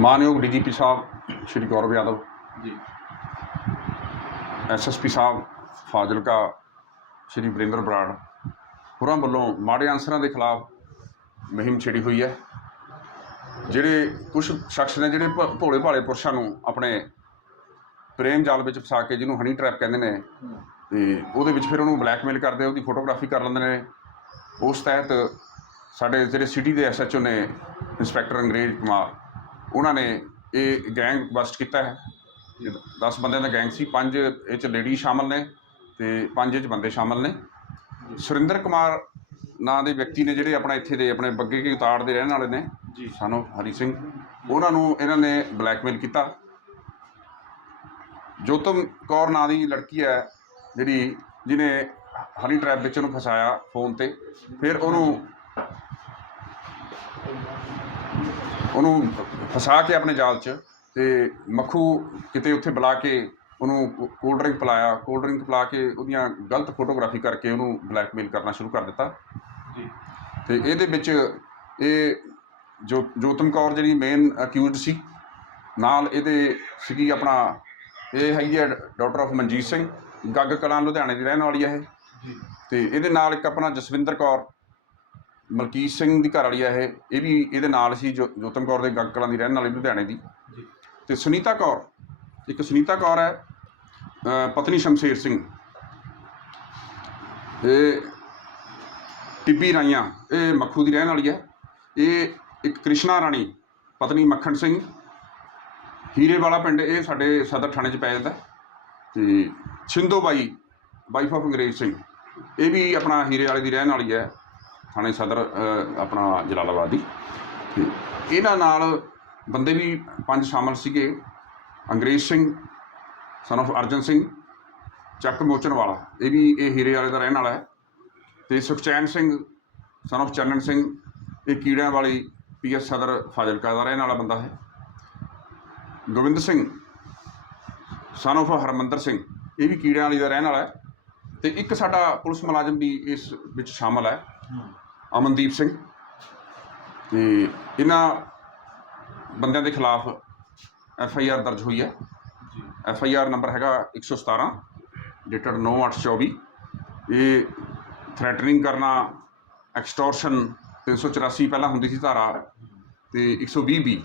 ਮਾਨਯੋਗ ਡੀਜੀਪੀ ਸਾਹਿਬ ਸ਼੍ਰੀ ਗੌਰਵ ਯਾਦਵ। ਜੀ। ਐਸਐਸਪੀ ਸਾਹਿਬ ਫਾਜ਼ਿਲਕਾ ਸ਼੍ਰੀ ਵਰਿੰਦਰ ਬਰਾੜ। ਹੋਰਾਂ ਵੱਲੋਂ ਮਾੜੇ ਅਨਸਰਾਂ ਦੇ ਖਿਲਾਫ ਮੁਹਿੰਮ ਛੇੜੀ ਹੋਈ ਹੈ। ਜਿਹੜੇ ਕੁਝ ਸ਼ਖਸ ਨੇ ਜਿਹੜੇ ਭੋਲੇ ਭਾਲੇ ਪੁਰਸ਼ਾਂ ਨੂੰ ਆਪਣੇ ਪ੍ਰੇਮ ਜਾਲ ਵਿੱਚ ਫਸਾ ਕੇ ਜਿਹਨੂੰ ਹਨੀ ਟ੍ਰੈਪ ਕਹਿੰਦੇ ਨੇ ਤੇ ਉਹਦੇ ਵਿੱਚ ਫਿਰ ਉਹਨੂੰ ਬਲੈਕਮੇਲ ਕਰਦੇ ਉਹਦੀ ਫੋਟੋਗ੍ਰਾਫੀ ਕਰ ਲੈਂਦੇ ਨੇ। ਉਸ ਤਹਿਤ ਸਾਡੇ ਜਿਹੜੇ ਸਿਟੀ ਦੇ ਐਸਐਚਓ ਨੇ ਇੰਸਪੈਕਟਰ ਅੰਗਰੇਜ਼ ਕੁਮਾਰ ਉਹਨਾਂ ਨੇ ਇਹ ਗੈਂਗ ਬਸਟ ਕੀਤਾ ਹੈ। 10 ਬੰਦਿਆਂ ਦਾ ਗੈਂਗ ਸੀ ਪੰਜ ਇਹ ਚ ਲੇਡੀ ਸ਼ਾਮਲ ਨੇ ਤੇ ਪੰਜ ਇਹ ਚ ਬੰਦੇ ਸ਼ਾਮਲ ਨੇ। ਸੁਰਿੰਦਰ ਕੁਮਾਰ ਨਾਂ ਦੇ ਵਿਅਕਤੀ ਨੇ ਜਿਹੜੇ ਆਪਣਾ ਇੱਥੇ ਦੇ ਆਪਣੇ ਬੱਗੇ ਕੀ ਉਤਾੜ ਦੇ ਰਹਿਣ ਵਾਲੇ ਨੇ ਜੀ। ਸਾਨੂੰ ਹਰੀ ਸਿੰਘ। ਉਹਨਾਂ ਨੂੰ ਇਹਨਾਂ ਨੇ ਬਲੈਕਮੇਲ ਕੀਤਾ। ਜੋਤਮ ਕੌਰ ਨਾਂ ਦੀ ਲੜਕੀ ਹੈ ਜਿਹੜੀ ਜਿਹਨੇ ਹਨੀ ਟ੍ਰੈਪ ਵਿੱਚ ਉਹਨੂੰ ਫਸਾਇਆ ਫੋਨ ਤੇ। ਫਿਰ ਉਹਨੂੰ ਉਹਨੂੰ ਫਸਾ ਕੇ ਆਪਣੇ ਜਾਲ 'ਚ ਤੇ ਮੱਖੂ ਕਿਤੇ ਉੱਥੇ ਬੁਲਾ ਕੇ ਉਹਨੂੰ ਕੋਲਡ ਡਰਿੰਕ ਪਿਲਾਇਆ। ਕੋਲਡ ਡਰਿੰਕ ਪਿਲਾ ਕੇ ਉਹਦੀਆਂ ਗਲਤ ਫੋਟੋਗ੍ਰਾਫੀ ਕਰਕੇ ਉਹਨੂੰ ਬਲੈਕਮੇਲ ਕਰਨਾ ਸ਼ੁਰੂ ਕਰ ਦਿੱਤਾ। ਜੀ। ਤੇ ਇਹਦੇ ਵਿੱਚ ਇਹ ਜੋ ਜੋਤਮ ਕੌਰ ਜਿਹੜੀ ਮੇਨ ਅਕਿਊਜ਼ਡ ਸੀ ਨਾਲ ਇਹਦੇ ਸੀਗੀ ਆਪਣਾ ਇਹ ਹੈਗੀ ਹੈ ਡਾਕਟਰ ਆਫ ਮਨਜੀਤ ਸਿੰਘ ਗੱਗ ਕਲਾਂ ਲੁਧਿਆਣੇ ਦੀ ਰਹਿਣ ਵਾਲੀ ਹੈ ਇਹ। ਜੀ। ਤੇ ਇਹਦੇ ਨਾਲ ਇੱਕ ਆਪਣਾ ਜਸਵਿੰਦਰ ਕੌਰ ਮਲਕੀਤ ਸਿੰਘ ਦੀ ਘਰ ਵਾਲੀ ਹੈ ਇਹ ਇਹ ਵੀ ਇਹਦੇ ਨਾਲ ਸੀ ਜੋ ਜੋਤਮ ਕੌਰ ਦੇ ਗੱਗ ਕਲਾਂ ਦੀ ਰਹਿਣ ਵਾਲੀ ਲੁਧਿਆਣੇ ਦੀ। ਤੇ ਸੁਨੀਤਾ ਕੌਰ ਇੱਕ ਸੁਨੀਤਾ ਕੌਰ ਹੈ ਪਤਨੀ ਸ਼ਮਸ਼ੇਰ ਸਿੰਘ। ਇਹ ਟਿੱਬੀ ਰਾਈਆਂ ਇਹ ਮੱਖੂ ਦੀ ਰਹਿਣ ਵਾਲੀ ਹੈ। ਇਹ ਇੱਕ ਕ੍ਰਿਸ਼ਨਾ ਰਾਣੀ ਪਤਨੀ ਮੱਖਣ ਸਿੰਘ। ਹੀਰੇ ਵਾਲਾ ਪਿੰਡ ਇਹ ਸਾਡੇ ਸਦਰ ਥਾਣੇ 'ਚ ਪੈ ਜਾਂਦਾ। ਹੈ। ਤੇ ਛਿੰਦੋ ਬਾਈ ਵਾਈਫ ਆਫ ਅੰਗਰੇਜ਼ ਸਿੰਘ। ਇਹ ਵੀ ਆਪਣਾ ਹੀਰੇ ਵਾਲੇ ਦੀ ਰਹਿਣ ਵਾਲੀ ਹੈ। ਥਾਣੇ ਸਦਰ ਆਪਣਾ ਜਲਾਲਾਬਾਦ ਦੀ। ਇਹਨਾਂ ਨਾਲ ਬੰਦੇ ਵੀ ਪੰਜ ਸ਼ਾਮਲ ਸੀਗੇ। ਅੰਗਰੇਜ਼ ਸਿੰਘ ਸਨ of ਅਰਜਨ ਸਿੰਘ, ਚੱਕ ਮੋਚਨ ਵਾਲਾ, ਇਹ ਵੀ ਇਹ ਹੀਰੇ ਵਾਲੇ ਦਾ ਰਹਿਣ ਵਾਲਾ ਹੈ। ਤੇ ਸੁਖਚੈਨ ਸਿੰਘ ਸਨ of ਚੰਨਨ ਸਿੰਘ, ਇਹ ਕੀੜਿਆਂ ਵਾਲੀ ਪੀਐਸ ਸਦਰ ਫਾਜ਼ਿਲਕਾ ਦਾ ਰਹਿਣ ਵਾਲਾ ਬੰਦਾ ਹੈ। ਗੋਬਿੰਦ ਸਿੰਘ ਸਨ of ਹਰਮੰਦਰ ਸਿੰਘ, ਇਹ ਵੀ ਕੀੜਿਆਂ ਵਾਲੀ ਦਾ ਰਹਿਣ ਵਾਲਾ ਹੈ। ਤੇ ਇੱਕ ਸਾਡਾ ਪੁਲਿਸ ਮੁਲਾਜ਼ਮ ਵੀ ਇਸ ਵਿੱਚ ਸ਼ਾਮਲ ਹੈ। ਅਮਨਦੀਪ ਸਿੰਘ ਤੇ ਇਹਨਾਂ ਬੰਦਿਆਂ ਦੇ ਖਿਲਾਫ ਐਫ ਆਈ ਆਰ ਦਰਜ ਹੋਈ ਹੈ। ਜੀ। ਐਫ ਆਈ ਆਰ ਨੰਬਰ ਹੈਗਾ 117 ਡੇਟਡ 9824 ਇਹ ਥ੍ਰੈਟਨਿੰਗ ਕਰਨਾ ਐਕਸਟੋਰਸ਼ਨ 384 ਪਹਿਲਾਂ ਹੁੰਦੀ ਸੀ ਧਾਰਾ ਤੇ 120 ਵੀ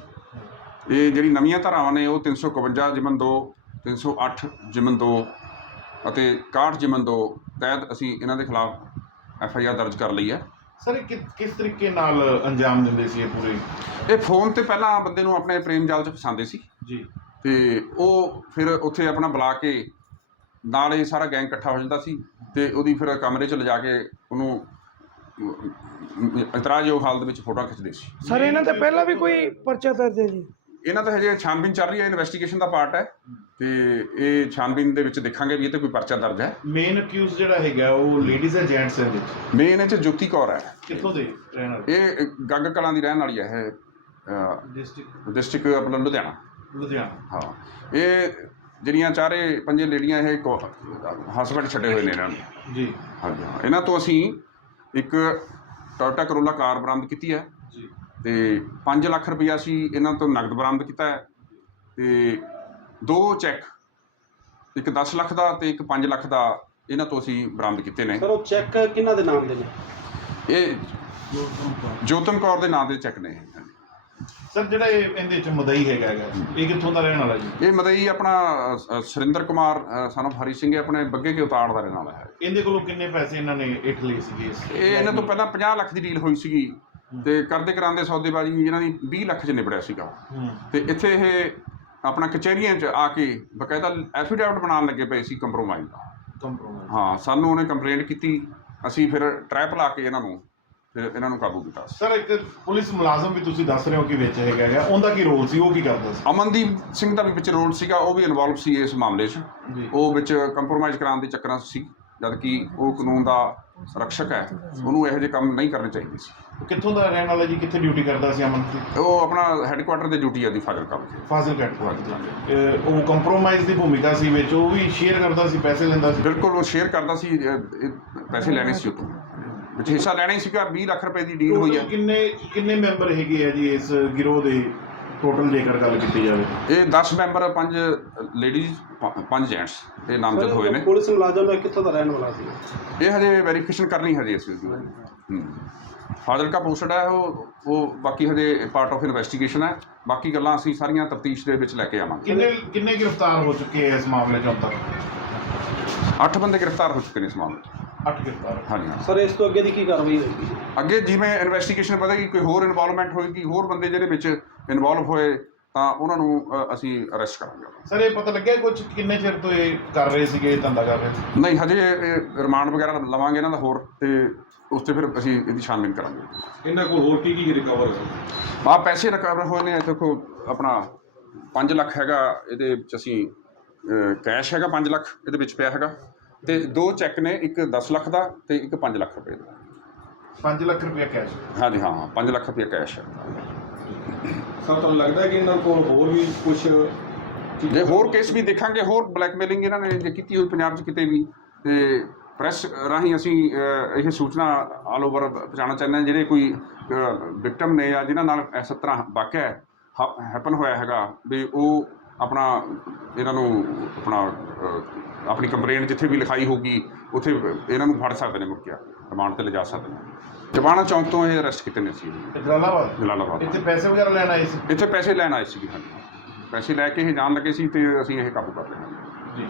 ਇਹ ਜਿਹੜੀ ਨਵੀਆਂ ਧਾਰਾਵਾਂ ਨੇ ਉਹ 351 ਜਿਮਨ 2 308 ਜਿਮਨ 2 ਅਤੇ 61 ਜਿਮਨ 2 ਤਹਿਤ ਅਸੀਂ ਇਹਨਾਂ ਦੇ ਖਿਲਾਫ ਐਫ ਆਈ ਆਰ ਦਰਜ ਕਰ ਲਈ ਹੈ। ਸਰ ਇਹ ਕਿ- ਕਿਸ ਤਰੀਕੇ ਨਾਲ ਅੰਜਾਮ ਦਿੰਦੇ ਸੀ ਇਹ ਪੂਰੇ? ਇਹ ਫੋਨ ਤੇ ਪਹਿਲਾਂ ਬੰਦੇ ਨੂੰ ਆਪਣੇ ਪ੍ਰੇਮ ਜਾਲ 'ਚ ਫਸਾਉਂਦੇ ਸੀ। ਜੀ। ਤੇ ਉਹ ਫਿਰ ਉੱਥੇ ਆਪਣਾ ਬੁਲਾ ਕੇ ਨਾਲ ਇਹ ਸਾਰਾ ਗੈਂਗ ਇਕੱਠਾ ਹੋ ਜਾਂਦਾ ਸੀ ਤੇ ਉਹਦੀ ਫਿਰ ਕਮਰੇ 'ਚ ਲਿਜਾ ਕੇ ਉਹਨੂੰ ਇਤਰਾਜ਼ਯੋਗ ਹਾਲਤ ਵਿੱਚ ਫੋਟੋ ਖਿੱਚਦੇ ਸੀ। ਸਰ ਇਹਨਾਂ ਤੇ ਪਹਿਲਾਂ ਵੀ ਕੋਈ ਪਰਚਾ ਦਰਜ ਹੈ ਜੀ? ਇਹਨਾਂ ਦਾ ਹਜੇ ਛਾਨਬੀਨ ਚੱਲ ਰਹੀ ਹੈ ਇਨਵੈਸਟੀਗੇਸ਼ਨ ਦਾ ਪਾਰਟ ਹੈ। ਤੇ ਇਹ ਛਾਨਬੀਨ ਦੇ ਵਿੱਚ ਦੇਖਾਂਗੇ ਵੀ ਇਹ ਤੇ ਕੋਈ ਪਰਚਾ ਦਰਜ ਹੈ। ਮੇਨ ਅਕਿਊਜ਼ ਜਿਹੜਾ ਹੈਗਾ ਉਹ ਲੇਡੀਜ਼ ਐਂਡ ਜੈਂਟਸ ਦੇ ਵਿੱਚ? ਮੇਨ ਇਹ 'ਚ ਜੋਤੀ ਕੌਰ ਹੈ। ਕਿੱਥੋਂ ਦੇ ਰਹਿਣ ਵਾਲੇ? ਇਹ ਗੱਗ ਕਲਾਂ ਦੀ ਰਹਿਣ ਵਾਲੀ ਹੈ ਇਹ ਡਿਸਟ੍ਰਿਕਟ ਡਿਸਟ੍ਰਿਕਟ ਆਪਣਾ ਲੁਧਿਆਣਾ। ਲੁਧਿਆਣਾ। ਹਾਂ। ਇਹ ਜਿਹੜੀਆਂ ਚਾਰੇ ਪੰਜੇ ਲੇਡੀਆਂ ਇਹ ਹਸਬੰਡ ਛੱਡੇ ਹੋਏ ਨੇ ਇਹਨਾਂ ਨੇ। ਜੀ। ਹਾਂ। ਇਹਨਾਂ ਤੋਂ ਅਸੀਂ ਇੱਕ ਟੋਇਟਾ ਕਰੋਲਾ ਕਾਰ ਬਰਾਮਦ ਕੀਤੀ ਹੈ। ਜੀ। ਤੇ 5 ਲੱਖ ਰੁਪਈਆ ਅਸੀਂ ਇਹਨਾਂ ਤੋਂ ਨਗਦ ਬਰਾਮਦ ਕੀਤਾ ਹੈ ਤੇ ਦੋ ਚੈੱਕ ਇੱਕ 10 ਲੱਖ ਦਾ ਤੇ ਇੱਕ 5 ਲੱਖ ਦਾ ਇਹਨਾਂ ਤੋਂ ਅਸੀਂ ਬਰਾਮਦ ਕੀਤੇ ਨੇ। ਸਰ ਉਹ ਚੈੱਕ ਕਿਹਨਾਂ ਦੇ ਨਾਮ ਦੇ ਨੇ? ਇਹ ਜੋਤਮ ਕੌਰ ਦੇ ਨਾਂ ਦੇ ਚੈੱਕ ਨੇ। ਸਰ ਜਿਹੜਾ ਇਹ ਇਹਦੇ ਵਿੱਚ ਮਦਈ ਹੈਗਾ ਹੈਗਾ, ਇਹ ਕਿੱਥੋਂ ਦਾ ਰਹਿਣ ਵਾਲਾ ਜੀ? ਇਹ ਮਦਈ ਆਪਣਾ ਅ, ਸੁਰਿੰਦਰ ਕੁਮਾਰ ਸਾਨੂੰ ਹਰੀ ਸਿੰਘ ਇਹ ਆਪਣੇ ਬੱਗੇ ਕੇ ਉਤਾੜ ਦਾ ਰਹਿਣ ਵਾਲਾ ਹੈ। ਇਹਦੇ ਕੋਲੋਂ ਕਿੰਨੇ ਪੈਸੇ ਇਹਨਾਂ ਨੇ ਇੱਟ ਲਈ ਸੀਗੀ ਇਸ? ਇਹ ਇਹਨਾਂ ਤੋਂ ਪਹਿਲਾਂ 50 ਲੱਖ ਦੀ ਡੀਲ ਹੋਈ ਸੀਗੀ। ਤੇ ਕਰਦੇ ਕਰਾਂਦੇ ਸੌਦੇਬਾਜ਼ੀ ਇਹਨਾਂ ਦੀ 20 ਲੱਖ 'ਚ ਨਿਬੜਿਆ ਸੀਗਾ। ਤੇ ਇੱਥੇ ਇਹ ਆਪਣਾ ਕਚਹਿਰੀਆਂ 'ਚ ਆ ਕੇ ਬਕਾਇਦਾ ਐਫੀਡੈਵਿਟ ਬਣਾਉਣ ਲੱਗੇ ਪਏ ਸੀ ਕੰਪਰੋਮਾਈਜ਼ ਦਾ। ਕੰਪਰੋਮਾਈਜ਼। ਹਾਂ ਸਾਨੂੰ ਉਹਨੇ ਕੰਪਲੇਂਟ ਕੀਤੀ ਅਸੀਂ ਫਿਰ ਟਰੈਪ ਲਾ ਕੇ ਇਹਨਾਂ ਨੂੰ ਫਿਰ ਇਹਨਾਂ ਨੂੰ ਕਾਬੂ ਕੀਤਾ। ਸਰ ਇੱਕ ਪੁਲਿਸ ਮੁਲਾਜ਼ਮ ਵੀ ਤੁਸੀਂ ਦੱਸ ਰਹੇ ਹੋ ਕਿ ਵਿੱਚ ਹੈਗਾ ਹੈਗਾ ਉਹਦਾ ਕੀ ਰੋਲ ਸੀ ਉਹ ਕੀ ਕਰਦਾ ਸੀ? ਅਮਨਦੀਪ ਸਿੰਘ ਦਾ ਵੀ ਵਿੱਚ ਰੋਲ ਸੀਗਾ ਉਹ ਵੀ ਇਨਵੋਲਵ ਸੀ ਇਸ ਮਾਮਲੇ 'ਚ। ਉਹ ਵਿੱਚ ਕੰਪਰੋਮਾਈਜ਼ ਕਰਾਉਣ ਦੇ ਚੱਕਰਾਂ 'ਚ ਸੀ। ਜਦ ਕਿ ਉਹ ਕਾਨੂੰਨ ਦਾ ਰਕਸ਼ਕ ਹੈ ਉਹਨੂੰ ਇਹੋ ਜਿਹੇ ਕੰਮ ਨਹੀਂ ਕਰਨੇ ਚਾਹੀਦੇ ਸੀ। ਕਿੱਥੋਂ ਦਾ ਰਹਿਣ ਵਾਲਾ ਜੀ? ਕਿੱਥੇ ਡਿਊਟੀ ਕਰਦਾ ਸੀ ਅਮਨਦੀਪ ਉਹ ਆਪਣਾ ਹੈੱਡਕੁਆਟਰ ਦੇ ਡਿਊਟੀ ਆ ਦੀ ਫਾਜ਼ਲ ਕੰਮ ਫਾਜ਼ਿਲ ਕੈਟ ਉਹ ਕੰਪਰੋਮਾਈਜ਼ ਦੀ ਭੂਮਿਕਾ ਸੀ ਵਿੱਚ ਉਹ ਵੀ ਸ਼ੇਅਰ ਕਰਦਾ ਸੀ ਪੈਸੇ ਲੈਂਦਾ ਸੀ? ਬਿਲਕੁਲ ਉਹ ਸ਼ੇਅਰ ਕਰਦਾ ਸੀ ਇਹ ਪੈਸੇ ਲੈਣੇ ਸੀ ਉਹ ਤੋਂ ਵਿੱਚ ਹਿੱਸਾ ਲੈਣਾ ਹੀ ਸੀਗਾ 20 ਲੱਖ ਰੁਪਏ ਦੀ ਡੀਲ ਹੋਈ ਹੈ। Total ਕਿੰਨੇ ਕਿੰਨੇ ਮੈਂਬਰ ਹੈਗੇ ਆ ਜੀ ਇਸ ਗਿਰੋਹ ਦੇ? ਟੋਟਲ ਜੇਕਰ ਗੱਲ ਕੀਤੀ ਜਾਵੇ। ਇਹ 10 ਮੈਂਬਰ ਪੰਜ ਲੇਡੀਜ਼ ਪੰਜ ਜੈਂਟਸ ਇਹ ਨਾਮਜ਼ਦ ਹੋਏ ਨੇ। ਪੁਲਿਸ ਮੁਲਾਜ਼ਮ ਹੈ ਕਿੱਥੋਂ ਦਾ ਰਹਿਣ ਵਾਲਾ ਸੀ? ਇਹ ਹਜੇ ਵੈਰੀਫਿਕੇਸ਼ਨ ਕਰਨੀ ਹਜੇ ਅਸੀਂ। ਹੂੰ। ਫਾਜ਼ਿਲਕਾ ਪੋਸਟਡ ਹੈ ਉਹ ਉਹ ਬਾਕੀ ਹਜੇ ਪਾਰਟ ਆਫ ਇਨਵੈਸਟੀਗੇਸ਼ਨ ਹੈ। ਬਾਕੀ ਗੱਲਾਂ ਅਸੀਂ ਸਾਰੀਆਂ ਤਫਤੀਸ਼ ਦੇ ਵਿੱਚ ਲੈ ਕੇ ਆਵਾਂਗੇ। ਕਿੰਨੇ ਕਿੰਨੇ ਗ੍ਰਿਫਤਾਰ ਹੋ ਚੁੱਕੇ ਇਸ ਮਾਮਲੇ 'ਚ ਹੁਣ ਤੱਕ? ਅੱਠ ਬੰਦੇ ਗ੍ਰਿਫਤਾਰ ਹੋ ਚੁੱਕੇ ਨੇ ਇਸ ਮਾਮਲੇ 'ਚ। 8 ਗ੍ਰਿਫਤਾਰ ਹਾਂਜੀ ਹਾਂ ਸਰ ਇਸ ਤੋਂ ਅੱਗੇ ਦੀ ਕੀ ਕਾਰਵਾਈ ਹੋਏਗੀ ਅੱਗੇ ਜਿਵੇਂ ਇਨਵੈਸਟੀਗੇਸ਼ਨ ਵਧੇਗੀ ਕੋਈ ਹੋਰ ਇਨਵੋਲਵਮੈਂਟ ਹੋਏਗੀ ਹੋਰ ਬੰਦੇ ਜਿਹੜੇ ਵਿੱਚ ਇਨਵੋਲਵ ਹੋਏ ਤਾਂ ਉਹਨਾਂ ਨੂੰ ਅ, ਅਸੀਂ ਅਰੈਸਟ ਕਰਾਂਗੇ। ਸਰ ਇਹ ਪਤਾ ਲੱਗਿਆ ਕੁਝ ਕਿੰਨੇ ਚਿਰ ਤੋਂ ਇਹ ਕਰ ਰਹੇ ਸੀਗੇ ਇਹ ਧੰਦਾ ਕਰ ਰਹੇ ਸੀ? ਨਹੀਂ ਹਜੇ ਇਹ ਰਿਮਾਂਡ ਵਗੈਰਾ ਲਵਾਂਗੇ ਇਹਨਾਂ ਦਾ ਹੋਰ ਤੇ ਉਸ ਤੇ ਫਿਰ ਅਸੀਂ ਇਹਦੀ ਛਾਨਬੀਨ ਕਰਾਂਗੇ। ਇਹਨਾਂ ਕੋਲ ਹੋਰ ਕੀ ਕੀ ਰਿਕਵਰ ਹੋਇਆ? ਆ ਪੈਸੇ ਰਿਕਵਰ ਹੋਏ ਨੇ ਦੇਖੋ ਆਪਣਾ 5 ਲੱਖ ਹੈਗਾ ਇਹਦੇ ਵਿੱਚ ਅਸੀਂ ਕੈਸ਼ ਹੈਗਾ 5 ਲੱਖ ਇਹਦੇ ਵਿੱਚ ਪਿਆ ਹੈਗਾ। ਤੇ ਦੋ ਚੈੱਕ ਨੇ ਇੱਕ 10 ਲੱਖ ਦਾ ਤੇ ਇੱਕ 5 ਲੱਖ ਰੁਪਏ ਦਾ। 5 ਲੱਖ ਰੁਪਏ ਕੈਸ਼? ਹਾਂਜੀ ਹਾਂ 5 ਲੱਖ ਰੁਪਏ ਕੈਸ਼ ਹੈ। ਸਰ ਤੁਹਾਨੂੰ ਲੱਗਦਾ ਹੈ ਕਿ ਇਹਨਾਂ ਕੋਲ ਹੋਰ ਵੀ ਕੁਝ ਜੇ ਹੋਰ ਕੇਸ ਵੀ ਦੇਖਾਂਗੇ ਹੋਰ ਬਲੈਕਮੇਲਿੰਗ ਇਹਨਾਂ ਨੇ ਜੇ ਕੀਤੀ ਹੋਈ ਪੰਜਾਬ 'ਚ ਕਿਤੇ ਵੀ ਤੇ ਪ੍ਰੈਸ ਰਾਹੀਂ ਅਸੀਂ ਇਹ ਸੂਚਨਾ ਆਲ ਓਵਰ ਪਹੁੰਚਾਉਣਾ ਚਾਹੁੰਦੇ ਹਾਂ ਜਿਹੜੇ ਕੋਈ ਵਿਕਟਮ ਨੇ ਜਾਂ ਜਿਨ੍ਹਾਂ ਨਾਲ ਇਸ ਤਰ੍ਹਾਂ ਵਾਕਿਆ ਹੈਪਨ ਹੋਇਆ ਹੈਗਾ ਵੀ ਉਹ ਆਪਣਾ ਇਹਨਾਂ ਨੂੰ ਆਪਣਾ ਆਪਣੀ ਕੰਪਲੇਂਟ ਜਿੱਥੇ ਵੀ ਲਿਖਾਈ ਹੋਊਗੀ ਉੱਥੇ ਇਹਨਾਂ ਨੂੰ ਫੜ ਸਕਦੇ ਨੇ ਮੁੱਕਿਆ ਰਿਮਾਂਡ ਤੇ ਲਿਜਾ ਸਕਦੇ ਨੇ। ਟਿਵਾਣਾ ਚੌਂਕ ਤੋਂ ਇਹ ਅਰੈਸਟ ਕੀਤੇ ਨੇ ਅਸੀਂ। ਇਹ ਜਲਾਲਾਬਾਦ? ਜਲਾਲਾਬਾਦ। ਇੱਥੇ ਪੈਸੇ ਵਗੈਰਾ ਲੈਣ ਆਏ ਸੀ? ਇੱਥੇ ਪੈਸੇ ਲੈਣ ਆਏ ਸੀ ਹਾਂਜੀ। ਪੈਸੇ ਲੈ ਕੇ ਇਹ ਜਾਣ ਲੱਗੇ ਸੀ ਤੇ ਅਸੀਂ ਇਹ ਕਾਬੂ ਕਰ ਲਿਆ ਜੀ।